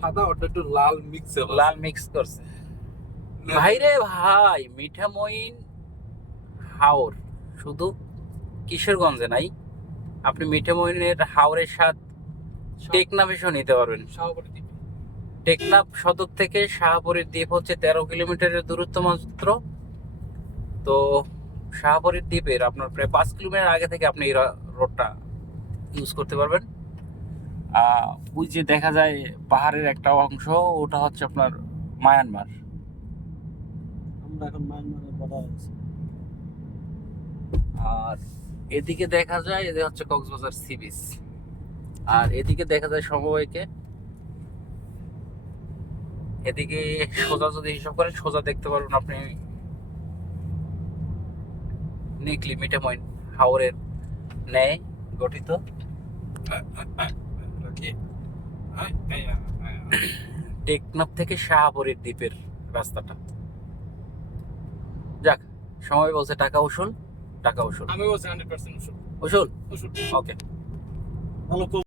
সাদা, ওটা একটু লাল মিক্স। লাল মিক্স করছে ভাইরে ভাই। মিঠামইন হাওর শুধু কিশোরগঞ্জে নাই, আপনি মিঠামইনের হাওরের স্বাদ টেকনাফেও নিতে পারবেন। শাহবাড়ি দ্বীপ। টেকনাফ সদর থেকে শাহপরীর দ্বীপ হচ্ছে 13 কিলোমিটারের দূরত্ব মাত্র। তো শাহপরীর দ্বীপের আপনার প্রায় 5 কিলোমিটার আগে থেকে আপনি এই রোডটা ইউজ করতে পারবেন। ওই যে দেখা যায় পাহাড়ের একটা অংশ, ওটা হচ্ছে আপনার মায়ানমার। আমরা এখন মায়ানমারের বর্ডারে আছি। আর এদিকে দেখা যায় এদের হচ্ছে কক্সবাজার সি বিচ। আর এদিকে দেখা যায় সমবায়কে, এদিকে সোজা যদি হিসাব করেন সোজা দেখতে পারবেন আপনি নিকলি মিঠামইন হাওরের ন্যায় গঠিত। টেকনাফ থেকে শাহপরীর দ্বীপের রাস্তাটা। যাক, সময় বলছে টাকা উসুল, টাকা উসুল। আমি বলছি 100% উসুল, ওষুধ। ওকে। ভালো